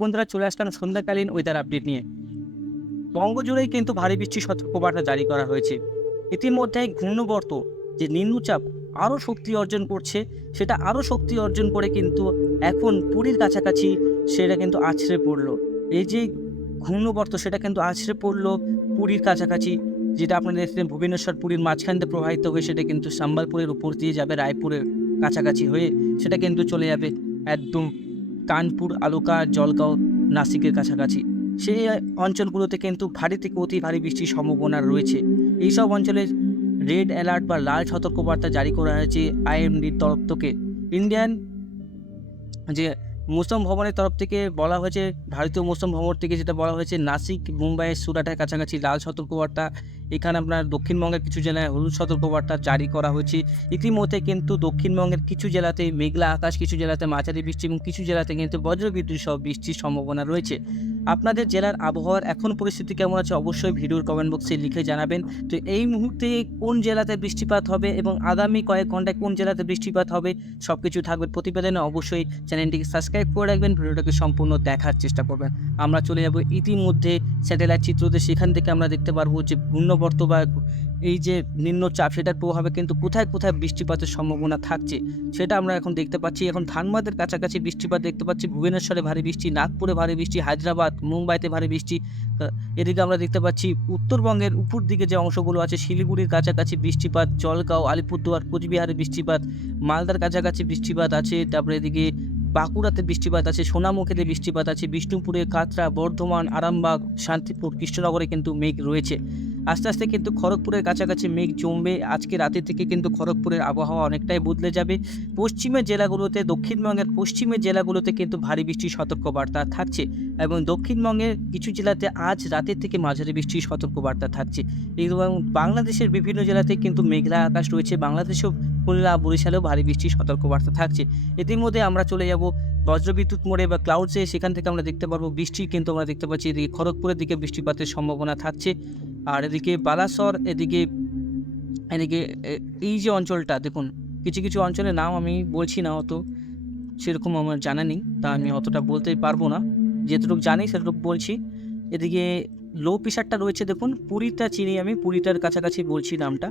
বন্ধুরা চলে আসলাম সন্ধ্যাকালীন weather update নিয়ে। বঙ্গজুড়েই কিন্তু ভারী বৃষ্টির সতর্কবার্তা জারি করা হয়েছে। ইতিমধ্যে ঘূর্ণবর্ত যে নিম্নচাপ আরও শক্তি অর্জন করছে, সেটা আরও শক্তি অর্জন করে কিন্তু এখন পুরীর কাছাকাছি সেটা কিন্তু আছড়ে পড়লো। এই যে ঘূর্ণবর্ত সেটা কিন্তু আছড়ে পড়লো পুরীর কাছাকাছি, যেটা আপনারা দেখছেন ভুবনেশ্বর পুরীর মাঝখান দিয়ে প্রবাহিত হয়ে সেটা কিন্তু সম্বলপুরের উপর দিয়ে যাবে, রায়পুরের কাছাকাছি হয়ে সেটা কিন্তু চলে যাবে একদম কানপুর, আলুকা, জলগাঁও, নাসিকের কাছাকাছি। সেই অঞ্চলগুলোতে কিন্তু ভারী থেকে অতি ভারী বৃষ্টির সম্ভাবনা রয়েছে। এইসব অঞ্চলে রেড অ্যালার্ট বা লাল সতর্কবার্তা জারি করা হয়েছে আইএমডির তরফ থেকে। ইন্ডিয়ান যে মৌসুম ভবনের তরফ থেকে বলা হয়েছে, ভারতীয় মৌসুম ভবন থেকে যেটা বলা হয়েছে, নাসিক, মুম্বাই, সুরাটের কাছাকাছি লাল সতর্কবার্তা। এখানে আপনার দক্ষিণবঙ্গের কিছু জেলায় হলুদ সতর্কবার্তা জারি করা হয়েছে। ইতিমধ্যে কিন্তু দক্ষিণবঙ্গের কিছু জেলাতে মেঘলা আকাশ, কিছু জেলাতে মাঝারি বৃষ্টি এবং কিছু জেলাতে কিন্তু বজ্রবিদ্যুৎ সহ বৃষ্টির সম্ভাবনা রয়েছে। আপনাদের জেলার আবহাওয়ার এখন পরিস্থিতি কেমন আছে অবশ্যই ভিডিওর কমেন্ট বক্সে লিখে জানাবেন। তো এই মুহূর্তে কোন জেলাতে বৃষ্টিপাত হবে এবং আগামী কয়েক ঘন্টায় কোন জেলাতে বৃষ্টিপাত হবে সব কিছু থাকবে প্রতিবেদনে। অবশ্যই চ্যানেলটিকে সাবস্ক্রাইব করে রাখবেন, ভিডিওটাকে সম্পূর্ণ দেখার চেষ্টা করবেন। আমরা চলে যাব ইতিমধ্যে স্যাটেলাইট চিত্রতে, সেখান থেকে আমরা দেখতে পারবো যে ঘূর্ণবর্ত বা এই যে নিম্নচাপ সেটার প্রভাবে কিন্তু কোথায় কোথায় বৃষ্টিপাতের সম্ভাবনা থাকছে সেটা আমরা এখন দেখতে পাচ্ছি। এখন ধানবাদের কাছাকাছি বৃষ্টিপাত দেখতে পাচ্ছি, ভুবনেশ্বরে ভারী বৃষ্টি, নাগপুরে ভারী বৃষ্টি, হায়দ্রাবাদ, মুম্বাইতে ভারী বৃষ্টি। এদিকে আমরা দেখতে পাচ্ছি উত্তরবঙ্গের উপর দিকে যে অংশগুলো আছে, শিলিগুড়ির কাছাকাছি বৃষ্টিপাত, জলগাঁও, আলিপুরদুয়ার, কোচবিহারে বৃষ্টিপাত, মালদার কাছাকাছি বৃষ্টিপাত আছে। তারপরে এদিকে বাঁকুড়াতে বৃষ্টিপাত আছে, সোনামুখীতে বৃষ্টিপাত আছে, বিষ্ণুপুরে, কাটরা, বর্ধমান, আরামবাগ, শান্তিপুর, কৃষ্ণনগরে কিন্তু মেঘ রয়েছে। আস্তে আস্তে কিন্তু খড়গপুরের কাছাকাছি মেঘ জমবে। আজকে রাতে থেকে কিন্তু খড়গপুরের আবহাওয়া অনেকটাই বদলে যাবে। পশ্চিমের জেলাগুলোতে, দক্ষিণবঙ্গের পশ্চিমের জেলাগুলোতে কিন্তু ভারী বৃষ্টির সতর্কবার্তা থাকছে এবং দক্ষিণবঙ্গের কিছু জেলাতে আজ রাতের থেকে মাঝারি বৃষ্টির সতর্কবার্তা থাকছে এবং বাংলাদেশের বিভিন্ন জেলাতে কিন্তু মেঘলা আকাশ রয়েছে। বাংলাদেশেও খুলনা, বরিশালেও ভারী বৃষ্টির সতর্কবার্তা থাকছে। ইতিমধ্যে আমরা চলে যাব বজ্রবিদ্যুৎ মোড়ে বা ক্লাউডসে, সেখান থেকে আমরা দেখতে পারবো বৃষ্টি কিন্তু আমরা দেখতে পাচ্ছি এদিকে খড়গপুরের দিকে বৃষ্টিপাতের সম্ভাবনা থাকছে। আর এদিকে বালাসর, এদিকে এদিকে এই যে অঞ্চলটা দেখুন, কিছু কিছু অঞ্চলের নাম আমি বলছি না, অত সেরকম আমার জানা নেই, তা আমি অতটা বলতে পারবো না। যেটুকু জানি সেটুকু বলছি। এদিকে লো প্রেশারটা রয়েছে দেখুন, পুরীটা চিনি আমি, পুরীটার কাছাকাছি বলছি নামটা।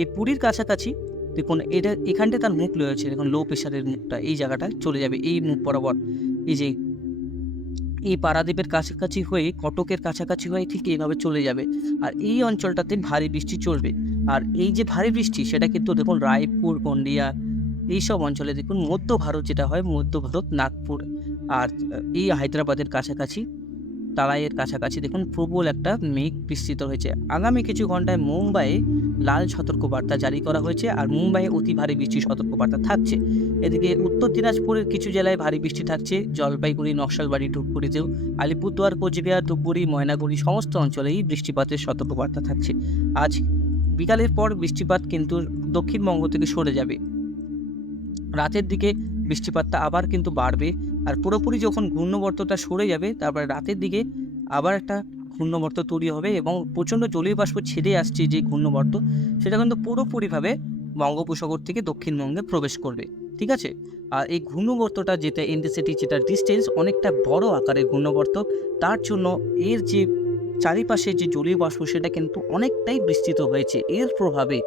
এই পুরীর কাছাকাছি দেখুন, এটা এখানটায় তার মুখ রয়েছে দেখুন, লো প্রেশারের মুখটা এই জায়গাটায় চলে যাবে, এই মুখ বরাবর। এই যে এই পারাদ্বীপের কাছাকাছি হয়ে, কটকের কাছাকাছি হয়ে ঠিক এইভাবে চলে যাবে। আর এই অঞ্চলটাতে ভারী বৃষ্টি চলবে। আর এই যে ভারী বৃষ্টি সেটা কিন্তু দেখুন রায়পুর, গন্ডিয়া এইসব অঞ্চলে দেখুন, মধ্য ভারত যেটা হয়, মধ্য ভারত, নাগপুর আর এই হায়দ্রাবাদের কাছাকাছি, তারাইয়ের কাছাকাছি দেখুন প্রবল একটা মেঘ বিস্তৃত হয়েছে। আগামী কিছু ঘন্টায় মুম্বাইয়ে লাল সতর্কবার্তা জারি করা হয়েছে আর মুম্বাইয়ে অতি ভারী বৃষ্টির সতর্কবার্তা থাকছে। এদিকে উত্তর দিনাজপুরের কিছু জেলায় ভারী বৃষ্টি থাকছে, জলপাইগুড়ি, নকশালবাড়ি, ধূপগুড়িতেও, আলিপুরদুয়ার, কোচবিহার, ধূপগুড়ি, ময়নাগুড়ি সমস্ত অঞ্চলেই বৃষ্টিপাতের সতর্কবার্তা থাকছে। আজ বিকালের পর বৃষ্টিপাত কিন্তু দক্ষিণবঙ্গ থেকে সরে যাবে। রাতের দিকে বৃষ্টিপাতটা আবার কিন্তু বাড়বে। আর পুরোপুরি যখন ঘূর্ণবর্তটা সরে যাবে, তারপরে রাতের দিকে আবার একটা ঘূর্ণবর্ত তৈরি হবে এবং প্রচণ্ড জলীয় বাষ্প ছেড়ে আসছে যে ঘূর্ণবর্ত, সেটা কিন্তু পুরোপুরিভাবে বঙ্গোপসাগর থেকে দক্ষিণবঙ্গে প্রবেশ করবে। ঠিক আছে? আর এই ঘূর্ণবর্তটা যেটা ইন্টেন্সিটি, যেটা ডিস্টেন্স অনেকটা বড় আকারের ঘূর্ণবর্ত, তার জন্য এর যে চারিপাশে যে জলীয় বাষ্প সেটা কিন্তু অনেকটাই বিস্তৃত হয়েছে। এর প্রভাবে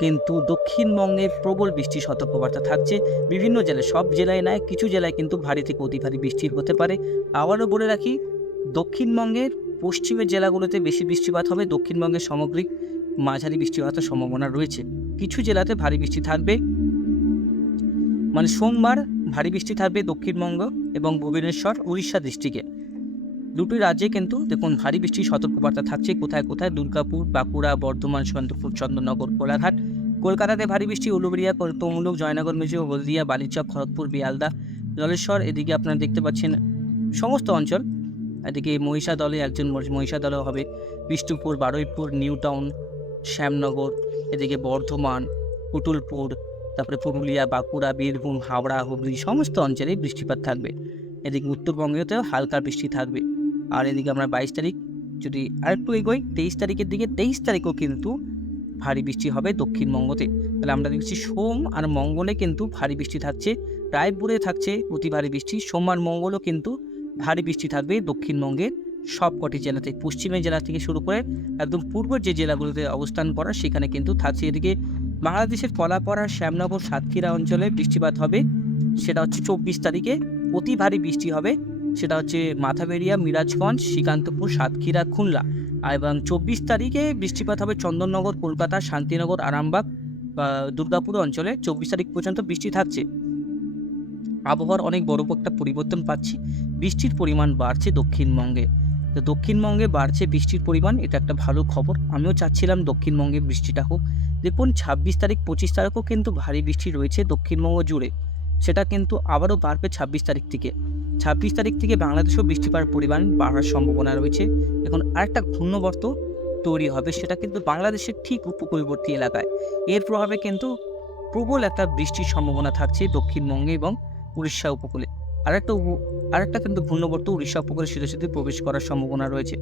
কিন্তু দক্ষিণবঙ্গে প্রবল বৃষ্টির সতর্কবার্তা থাকছে। বিভিন্ন জেলায়, সব জেলায় নয়, কিছু জেলায় কিন্তু ভারী থেকে অতি ভারী বৃষ্টি হতে পারে। আবারও বলে রাখি, দক্ষিণবঙ্গের পশ্চিমের জেলাগুলোতে বেশি বৃষ্টিপাত হবে, দক্ষিণবঙ্গের সামগ্রিক মাঝারি বৃষ্টিপাতের সম্ভাবনা রয়েছে। কিছু জেলাতে ভারী বৃষ্টি থাকবে, মানে সোমবার ভারী বৃষ্টি থাকবে দক্ষিণবঙ্গ এবং ভুবনেশ্বর, উড়িষ্যা ডিস্ট্রিক্টে। দুটি রাজ্যে কিন্তু দেখুন ভারী বৃষ্টির সতর্কবার্তা থাকছে। কোথায় কোথায়? দুর্গাপুর, বাঁকুড়া, বর্ধমান, শান্তিপুর, চন্দননগর, কোলাঘাট। কলকাতাতে ভারী বৃষ্টি, উলুবেড়িয়া, তমলুক, জয়নগর, মেজো, হলদিয়া, বালিচক, খড়গপুর, বিয়ালদা, জলেশ্বর। এদিকে আপনারা দেখতে পাচ্ছেন সমস্ত অঞ্চল। এদিকে মহিষাদলে একজন মহিষাদলেও হবে, বিষ্ণুপুর, বারুইপুর, নিউ টাউন, শ্যামনগর, এদিকে বর্ধমান, কুটুলপুর, তারপরে পুরুলিয়া, বাঁকুড়া, বীরভূম, হাওড়া, হুগলি সমস্ত অঞ্চলেই বৃষ্টিপাত থাকবে। এদিকে উত্তরবঙ্গেতেও হালকা বৃষ্টি থাকবে। আর এদিকে আমরা 22 তারিখ যদি আরেকটু এগোই, 23 তারিখের দিকে, 23 তারিখও কিন্তু ভারী বৃষ্টি হবে দক্ষিণবঙ্গতে। তাহলে আমরা দেখছি সোম আর মঙ্গলে কিন্তু ভারী বৃষ্টি থাকছে। রায়পুরে থাকছে অতি ভারী বৃষ্টি, সোম আর মঙ্গলও কিন্তু ভারী বৃষ্টি থাকবে দক্ষিণবঙ্গের সবকটি জেলাতে। পশ্চিমের জেলা থেকে শুরু করে একদম পূর্বের যে জেলাগুলোতে অবস্থান করা সেখানে কিন্তু থাকছে। এদিকে বাংলাদেশের কলাপাড়া, শ্যামনগর, সাতক্ষীরা অঞ্চলে বৃষ্টিপাত হবে, সেটা হচ্ছে 24 তারিখে। অতি ভারী বৃষ্টি হবে, সেটা হচ্ছে মাথাবেড়িয়া, মিরাজগঞ্জ, শ্রীকান্তপুর, সাতক্ষীরা, খুলনা। এবং 24 তারিখে বৃষ্টিপাত হবে চন্দননগর, কলকাতা, শান্তিনগর, আরামবাগ, দুর্গাপুর অঞ্চলে 24 তারিখ পর্যন্ত বৃষ্টি থাকছে। আবহাওয়ার অনেক বড় একটা পরিবর্তন পাচ্ছি, বৃষ্টির পরিমাণ বাড়ছে দক্ষিণবঙ্গে। তো দক্ষিণবঙ্গে বাড়ছে বৃষ্টির পরিমাণ, এটা একটা ভালো খবর। আমিও চাচ্ছিলাম দক্ষিণবঙ্গে বৃষ্টিটা হোক। দেখুন 26 তারিখ, 25 তারিখও কিন্তু ভারী বৃষ্টি রয়েছে দক্ষিণবঙ্গ জুড়ে, সেটা কিন্তু আবারও বাড়বে 26 তারিখ থেকে। 26 তারিখ থেকে বাংলাদেশেও বৃষ্টিপাতের পরিমাণ বাড়ার সম্ভাবনা রয়েছে। এখন আরেকটা ঘূর্ণবর্ত তৈরি হবে, সেটা কিন্তু বাংলাদেশের ঠিক উপকূলবর্তী এলাকায়। এর প্রভাবে কিন্তু প্রবল একটা বৃষ্টির সম্ভাবনা থাকছে দক্ষিণবঙ্গে এবং উড়িষ্যা উপকূলে। আরেকটা কিন্তু ঘূর্ণবর্ত উড়িষ্যা উপকূলে সিধে প্রবেশ করার সম্ভাবনা রয়েছে।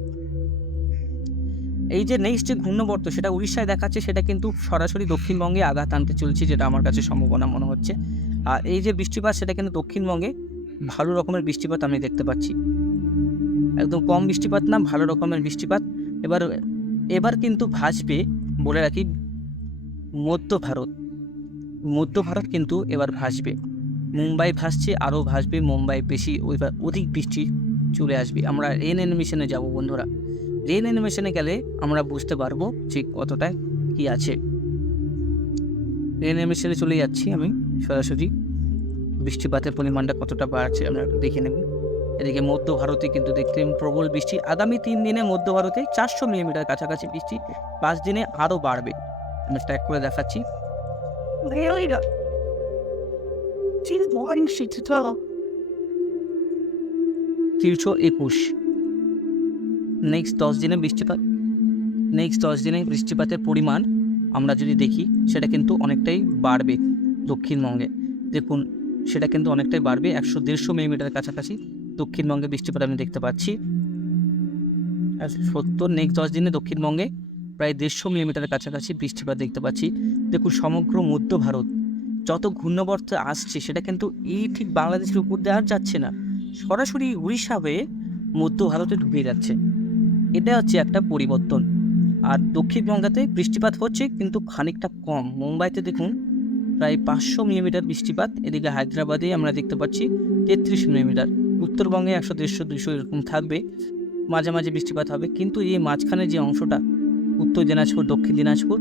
এই যে নেক্সট যে ঘূর্ণবর্ত সেটা উড়িষ্যায় দেখাচ্ছে, সেটা কিন্তু সরাসরি দক্ষিণবঙ্গে আঘাত আনতে চলছে, যেটা আমার কাছে সম্ভাবনা মনে হচ্ছে। আর এই যে বৃষ্টিপাত, সেটা কিন্তু দক্ষিণবঙ্গে ভালো রকমের বৃষ্টিপাত আমি দেখতে পাচ্ছি। একদম কম বৃষ্টিপাত না, ভালো রকমের বৃষ্টিপাত। এবার কিন্তু ভাসবে, বলে রাখি, মধ্য ভারত কিন্তু এবার ভাসবে। মুম্বাই ভাসছে, আরও ভাসবে মুম্বাই, বেশি ওইবার অধিক বৃষ্টি চলে আসবে। আমরা রেন অ্যানিমেশনে যাব বন্ধুরা। রেন অ্যানিমেশনে গেলে আমরা বুঝতে পারবো যে কতটা কি আছে। রেন অ্যানিমেশনে চলে যাচ্ছি আমি সরাসরি, বৃষ্টিপাতের পরিমাণটা কতটা বাড়ছে আমরা দেখে নেব। এদিকে মধ্য ভারতে কিন্তু দেখতে প্রবল বৃষ্টি। আগামী 3 দিনে মধ্য ভারতে 400 মিলিমিটার কাছাকাছি বৃষ্টি, 5 দিনে আরও বাড়বে। আমি ট্র্যাক করে দেখাচ্ছি। তিনশো 21 নেক্সট 10 দিনে বৃষ্টিপাতের পরিমাণ আমরা যদি দেখি, সেটা কিন্তু অনেকটাই বাড়বে দক্ষিণবঙ্গে। দেখুন সেটা কিন্তু অনেকটাই বাড়বে, 100-150 মিলিমিটার কাছাকাছি দক্ষিণবঙ্গে বৃষ্টিপাত আমি দেখতে পাচ্ছি। আর 70 নেক্সট 10 দিনে দক্ষিণবঙ্গে প্রায় 150 মিলিমিটারের কাছাকাছি বৃষ্টিপাত দেখতে পাচ্ছি। দেখুন সমগ্র মধ্য ভারত যত ঘূর্ণবর্ত আসছে, সেটা কিন্তু এই ঠিক বাংলাদেশের উপর দিয়ে আর যাচ্ছে না, সরাসরি উড়িষ্যা হয়ে মধ্য ভারতে ঢুকে যাচ্ছে। এটা হচ্ছে একটা পরিবর্তন। আর দক্ষিণবঙ্গতে বৃষ্টিপাত হচ্ছে কিন্তু খানিকটা কম। মুম্বাইতে দেখুন প্রায় 500 মিলিমিটার বৃষ্টিপাত, এদিকে হায়দ্রাবাদে আমরা দেখতে পাচ্ছি 33 মিলিমিটার। উত্তরবঙ্গে 100, 150, 200 এরকম থাকবে, মাঝে মাঝে বৃষ্টিপাত হবে। কিন্তু এই মাঝখানে যে অংশটা, উত্তর দিনাজপুর, দক্ষিণ দিনাজপুর,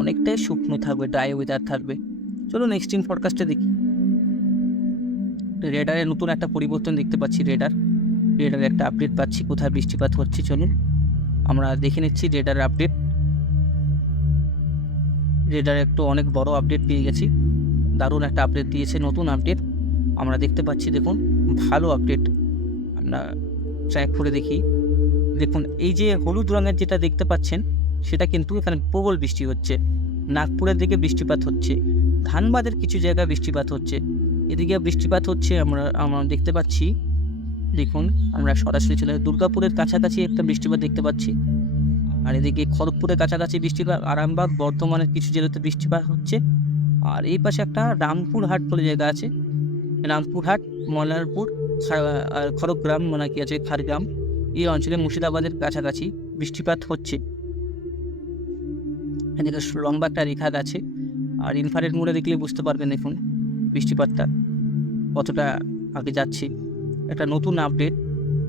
অনেকটাই শুকনো থাকবে, ড্রাই ওয়েদার থাকবে। চলো নেক্সট দিন ফরকাস্টে দেখি। রেডারে নতুন একটা পরিবর্তন দেখতে পাচ্ছি। রেডারে একটা আপডেট পাচ্ছি, কোথায় বৃষ্টিপাত হচ্ছে চলুন আমরা দেখে নিচ্ছি রেডার আপডেট। রেডারে একটু অনেক বড় আপডেট পেয়ে গেছি, দারুণ একটা আপডেট দিয়েছে, নতুন আপডেট আমরা দেখতে পাচ্ছি। দেখুন ভালো আপডেট, আমরা ট্র্যাক করে দেখি। দেখুন এই যে হলুদ রঙের যেটা দেখতে পাচ্ছেন, সেটা কিন্তু এখানে প্রবল বৃষ্টি হচ্ছে। নাগপুরের দিকে বৃষ্টিপাত হচ্ছে, ধানবাদের কিছু জায়গায় বৃষ্টিপাত হচ্ছে, এদিকে বৃষ্টিপাত হচ্ছে আমরা দেখতে পাচ্ছি। দেখুন আমরা সরাসরি চলে দুর্গাপুরের কাছাকাছি একটা বৃষ্টিপাত দেখতে পাচ্ছি। আর এদিকে খড়গপুরের কাছাকাছি বৃষ্টিপাত, আরামবাগ, বর্ধমানের কিছু জেলাতে বৃষ্টিপাত হচ্ছে। আর এই পাশে একটা রামপুরহাট বলে জায়গা আছে, রামপুরহাট, মল্লারপুর, আর খড়গ্রাম মানে কি আছে, খারগ্রাম, এই অঞ্চলে মুর্শিদাবাদের কাছাকাছি বৃষ্টিপাত হচ্ছে। এদিকে লম্বা একটা রেখা গেছে, আর ইনফ্রারেড মোডে দেখলে বুঝতে পারবেন দেখুন বৃষ্টিপাতটা কতটা আগে যাচ্ছে। একটা নতুন আপডেট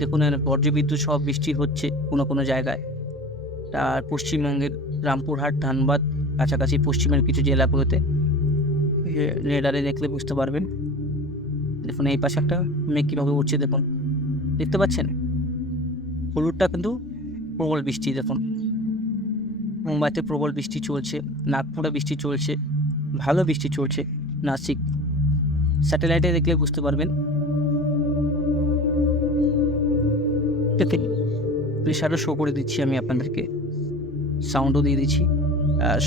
দেখুন, বজ্রবিদ্যুৎ সহ বৃষ্টি হচ্ছে কোনো জায়গায়। আর পশ্চিমবঙ্গের রামপুরহাট, ধানবাদ কাছাকাছি পশ্চিমের কিছু জেলাগুলোতে রেডারে দেখলে বুঝতে পারবেন। দেখুন এই পাশে একটা মেঘ কীভাবে উঠছে, দেখুন দেখতে পাচ্ছেন। হলুদটা কিন্তু প্রবল বৃষ্টি, দেখুন মুম্বাইতে প্রবল বৃষ্টি চলছে, নাগপুরে বৃষ্টি চলছে, ভালো বৃষ্টি চলছে। নাসিক স্যাটেলাইটে দেখলে বুঝতে পারবেন। প্রেশারও শো করে দিচ্ছি আমি আপনাদেরকে, সাউন্ডও দিয়ে দিচ্ছি,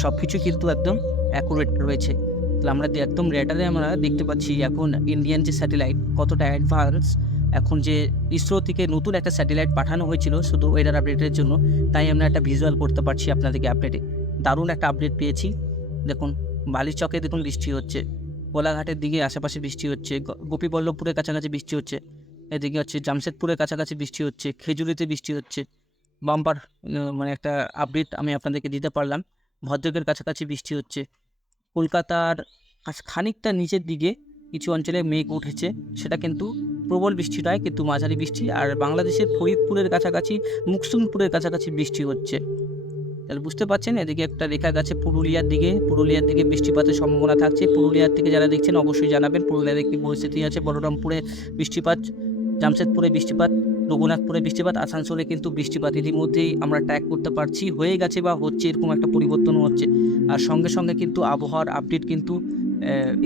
সব কিছু কিন্তু একদম অ্যাকুরেট রয়েছে। তাহলে আমরা একদম রেডারে আমরা দেখতে পাচ্ছি এখন ইন্ডিয়ান যে স্যাটেলাইট কতটা অ্যাডভান্স। এখন যে ইসরো থেকে নতুন একটা স্যাটেলাইট পাঠানো হয়েছিল শুধু ওয়েদার আপডেটের জন্য, তাই আমরা একটা ভিজুয়াল করতে পারছি আপনাদেরকে আপডেটে। দারুণ একটা আপডেট পেয়েছি। দেখুন বালিচকে দেখুন বৃষ্টি হচ্ছে, কোলাঘাটের দিকে আশেপাশে বৃষ্টি হচ্ছে, গোপীবল্লভপুরের কাছাকাছি বৃষ্টি হচ্ছে, এদিকে হচ্ছে জামশেদপুরের কাছাকাছি বৃষ্টি হচ্ছে, খেজুরিতে বৃষ্টি হচ্ছে। বাম্পার মানে একটা আপডেট আমি আপনাদেরকে দিতে পারলাম। ভদ্রকের কাছাকাছি বৃষ্টি হচ্ছে। কলকাতার খানিকটা নিচের দিকে কিছু অঞ্চলে মেঘ উঠেছে, সেটা কিন্তু প্রবল বৃষ্টি নয়, কিন্তু মাঝারি বৃষ্টি। আর বাংলাদেশের ফরিদপুরের কাছাকাছি, মুকসুমপুরের কাছাকাছি বৃষ্টি হচ্ছে। তাহলে বুঝতে পারছেন, এদিকে একটা রেখা গেছে পুরুলিয়ার দিকে বৃষ্টিপাতের সম্ভাবনা থাকছে। পুরুলিয়ার থেকে যারা দেখছেন অবশ্যই জানাবেন পুরুলিয়ার কি পরিস্থিতি আছে। বলরামপুরে বৃষ্টিপাত, জামশেদপুরে বৃষ্টিপাত, রঘুনাথপুরে বৃষ্টিপাত, আসানসোলে কিন্তু বৃষ্টিপাত ইতিমধ্যেই আমরা ট্র্যাক করতে পারছি, হয়ে গেছে বা হচ্ছে, এরকম একটা পরিবর্তনও হচ্ছে। আর সঙ্গে সঙ্গে কিন্তু আবহাওয়ার আপডেট কিন্তু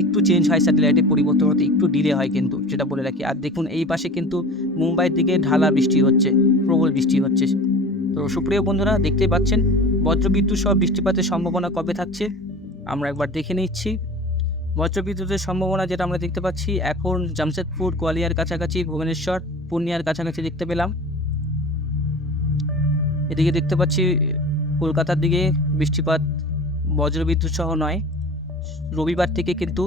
একটু চেঞ্জ হয়, স্যাটেলাইটে পরিবর্তন হতে একটু ডিলে হয় কিন্তু, যেটা বলে রাখি। আর দেখুন এই পাশে কিন্তু মুম্বাইয়ের দিকে ঢালা বৃষ্টি হচ্ছে, প্রবল বৃষ্টি হচ্ছে। তো সুপ্রিয় বন্ধুরা, দেখতেই পাচ্ছেন বজ্রবিদ্যুৎ সহ বৃষ্টিপাতের সম্ভাবনা কবে থাকছে আমরা একবার দেখে নিচ্ছি। বজ্রবিদ্যুতের সম্ভাবনা যেটা আমরা দেখতে পাচ্ছি এখন জামশেদপুর, গোয়ালিয়ার কাছাকাছি, ভুবনেশ্বর, পূর্ণিয়ার কাছাকাছি দেখতে পেলাম। এদিকে দেখতে পাচ্ছি কলকাতার দিকে বৃষ্টিপাত বজ্রবিদ্যুৎ সহ নয়। রবিবার থেকে কিন্তু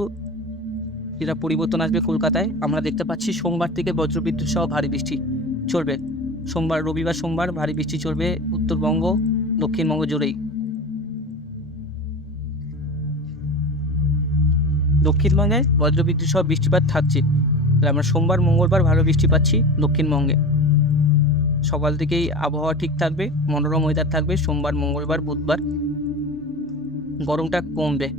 যেটা পরিবর্তন আসবে কলকাতায়, আমরা দেখতে পাচ্ছি সোমবার থেকে বজ্রবিদ্যুৎ সহ ভারী বৃষ্টি চলবে। রবিবার সোমবার ভারী বৃষ্টি চলবে উত্তরবঙ্গ, দক্ষিণবঙ্গ জুড়েই। দক্ষিণবঙ্গে বজ্রবিদ্যুৎ সহ বৃষ্টিপাত থাকছে। তাহলে আমরা সোমবার মঙ্গলবার ভালো বৃষ্টি পাচ্ছি দক্ষিণবঙ্গে। সকাল থেকেই আবহাওয়া ঠিক থাকবে, মনোরম ওয়েদার থাকবে। সোমবার মঙ্গলবার বুধবার গরমটা কমবে,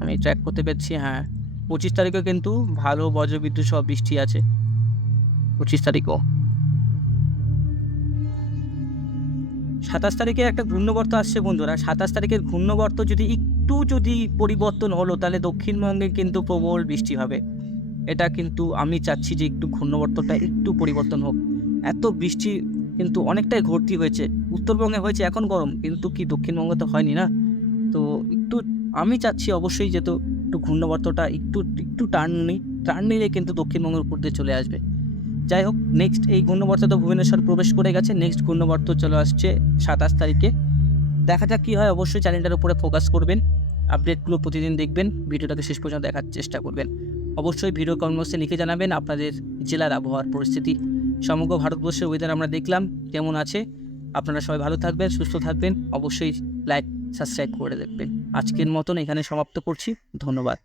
আমি ট্র্যাক করতে পারছি। হ্যাঁ, 25 তারিখেও কিন্তু ভালো বজ্রবিদ্যুৎ সহ বৃষ্টি আছে, 25 তারিখও। 27 তারিখে একটা ঘূর্ণবর্ত আসছে বন্ধুরা। 27 তারিখের ঘূর্ণবর্ত যদি পরিবর্তন হলো, তাহলে দক্ষিণবঙ্গে কিন্তু প্রবল বৃষ্টি হবে। এটা কিন্তু আমি চাচ্ছি যে একটু ঘূর্ণবর্তটা একটু পরিবর্তন হোক। এত বৃষ্টি কিন্তু অনেকটাই ঘটতি হয়েছে, উত্তরবঙ্গে হয়েছে এখন গরম, কিন্তু কি দক্ষিণবঙ্গে তো হয়নি না। তো একটু আমি চাচ্ছি অবশ্যই যে তো একটু ঘূর্ণবর্তটা একটু টার্ন নিলে কিন্তু দক্ষিণবঙ্গের উপর দিয়ে চলে আসবে। যাই হোক, নেক্সট এই ঘূর্ণবর্ত তো ভুবনেশ্বর প্রবেশ করে গেছে, নেক্সট ঘূর্ণবর্ত চলে আসছে 27 তারিখে। দেখা যাক কী হয়। অবশ্যই চ্যানেলটার উপরে ফোকাস করবেন, আপডেটগুলো প্রতিদিন দেখবেন, ভিডিওটাকে শেষ পর্যন্ত দেখার চেষ্টা করবেন। অবশ্যই ভিডিও কমেন্ট বক্সে লিখে জানাবেন আপনাদের জেলার আবহাওয়ার পরিস্থিতি। সমগ্র ভারতবর্ষের ওয়েদার আমরা দেখলাম কেমন আছে। আপনারা সবাই ভালো থাকবেন, সুস্থ থাকবেন। অবশ্যই লাইক সাবস্ক্রাইব করে দেখবেন। আজকের মতন এখানে সমাপ্ত করছি, ধন্যবাদ।